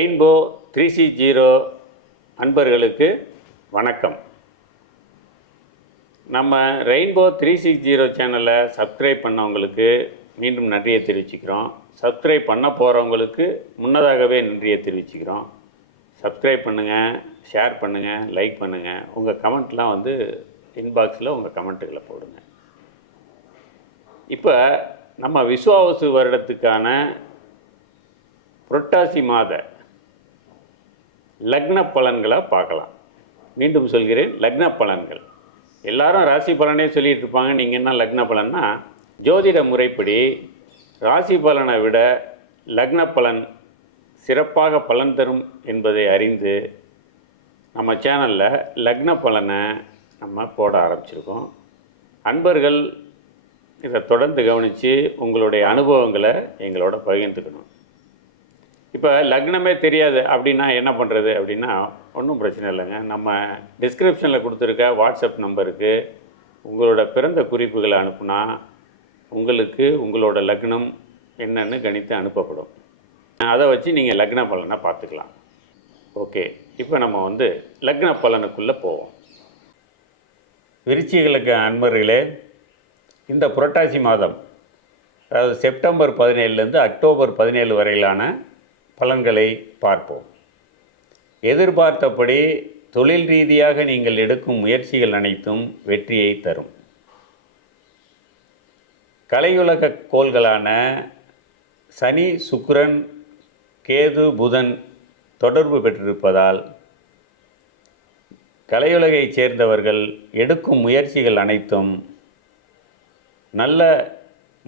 Rainbow three C zero அன்பர்களுக்கு வணக்கம். நம்ம ரெயின்போ த்ரீ சிக்ஸ் ஜீரோ சேனலை சப்ஸ்கிரைப் பண்ணவங்களுக்கு மீண்டும் நன்றியை தெரிவிச்சுக்கிறோம். சப்ஸ்கிரைப் பண்ண போகிறவங்களுக்கு முன்னதாகவே நன்றியை தெரிவிச்சுக்கிறோம். சப்ஸ்கிரைப் பண்ணுங்கள் ஷேர் பண்ணுங்கள் லைக் பண்ணுங்கள் உங்கள் கமெண்ட்லாம் வந்து இன்பாக்ஸில் உங்கள் கமெண்ட்டுகளை போடுங்க. இப்போ நம்ம விஸ்வாவசு வருடத்துக்கான புரட்டாசி மாத லக்ன பலன்களை பார்க்கலாம். மீண்டும் சொல்கிறேன் லக்ன பலன்கள் எல்லாரும் ராசி பலனே சொல்லிகிட்டு இருப்பாங்க. நீங்கள் என்ன லக்ன பலன்னா ஜோதிட முறைப்படி ராசி பலனை விட லக்ன பலன் சிறப்பாக பலன் தரும் என்பதை அறிந்து நம்ம சேனலில் லக்ன பலனை நம்ம போட ஆரம்பிச்சிருக்கோம். அன்பர்கள் இதை தொடர்ந்து கவனித்து உங்களுடைய அனுபவங்களை எங்களோட பகிர்ந்துக்கணும். இப்போ லக்னமே தெரியாது அப்படின்னா என்ன பண்ணுறது அப்படின்னா ஒன்றும் பிரச்சனை இல்லைங்க. நம்ம டிஸ்கிரிப்ஷனில் கொடுத்துருக்க வாட்ஸ்அப் நம்பருக்கு உங்களோட பிறந்த குறிப்புகளை அனுப்புனா உங்களுக்கு உங்களோட லக்னம் என்னன்னு கணித்து அனுப்பப்படும். அதை வச்சு நீங்கள் லக்ன பலனை பார்த்துக்கலாம். ஓகே இப்போ நம்ம வந்து லக்ன பலனுக்குள்ளே போவோம். விருச்சிகளுக்கு அன்பர்களே இந்த புரட்டாசி மாதம் அதாவது செப்டம்பர் பதினேழுலேருந்து அக்டோபர் பதினேழு வரையிலான பலன்களை பார்ப்போம். எதிர்பார்த்தபடி தொழில் ரீதியாக நீங்கள் எடுக்கும் முயற்சிகள் அனைத்தும் வெற்றியை தரும். கலையுலக கோள்களான சனி சுக்கிரன் கேது புதன் தொடர்பு பெற்றிருப்பதால் கலையுலகைச் சேர்ந்தவர்கள் எடுக்கும் முயற்சிகள் அனைத்தும் நல்ல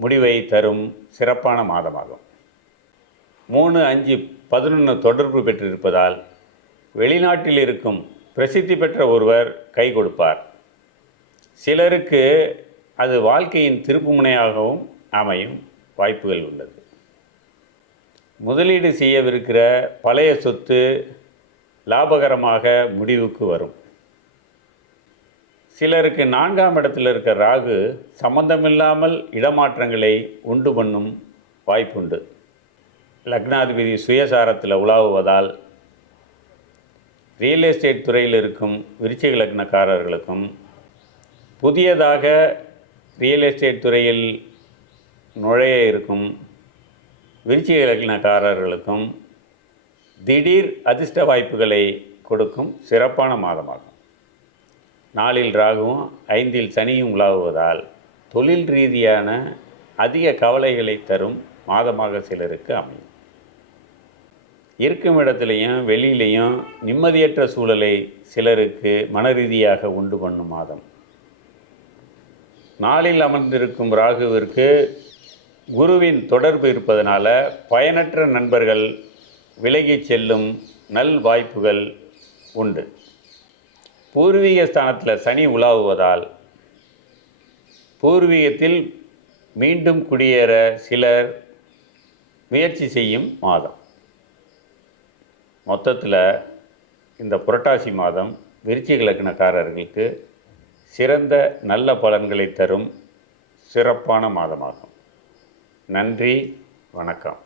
முடிவை தரும் சிறப்பான மாதமாகும். மூணு அஞ்சு பதினொன்று தொடர்பு பெற்றிருப்பதால் வெளிநாட்டில் இருக்கும் பிரசித்தி பெற்ற ஒருவர் கை கொடுப்பார். சிலருக்கு அது வாழ்க்கையின் திருப்புமுனையாகவும் அமையும் வாய்ப்புகள் உள்ளது. முதலீடு செய்யவிருக்கிற பழைய சொத்து லாபகரமாக முடிவுக்கு வரும். சிலருக்கு நான்காம் இடத்தில் இருக்க ராகு சம்பந்தமில்லாமல் இடமாற்றங்களை உண்டு பண்ணும் வாய்ப்புண்டு. லக்னாதிபதி சுயசாரத்தில் உலாவுவதால் ரியல் எஸ்டேட் துறையில் இருக்கும் விருச்சிக லக்னக்காரர்களுக்கும் புதியதாக ரியல் எஸ்டேட் துறையில் நுழைய இருக்கும் விருச்சிக லக்னக்காரர்களுக்கும் திடீர் அதிர்ஷ்ட வாய்ப்புகளை கொடுக்கும் சிறப்பான மாதமாகும். நாளில் ராகுவும் ஐந்தில் சனியும் உலாவுவதால் தொழில் ரீதியான அதிக கவலைகளை தரும் மாதமாக சிலருக்கு அமையும். இருக்கும் இடத்துலையும் வெளியிலையும் நிம்மதியற்ற சூழலை சிலருக்கு மனரீதியாக உண்டு பண்ணும் மாதம். நாளில் அமர்ந்திருக்கும் ராகுவிற்கு குருவின் தொடர்பு இருப்பதனால பயனற்ற நண்பர்கள் விலகிச் செல்லும் நல் வாய்ப்புகள் உண்டு. பூர்வீக ஸ்தானத்தில் சனி உலாவுவதால் பூர்வீகத்தில் மீண்டும் குடியேற சிலர் முயற்சி செய்யும் மாதம். மொத்தத்தில் இந்த புரட்டாசி மாதம் விருச்சிக லக்னக்காரர்களுக்கு சிறந்த நல்ல பலன்களை தரும் சிறப்பான மாதமாகும். நன்றி வணக்கம்.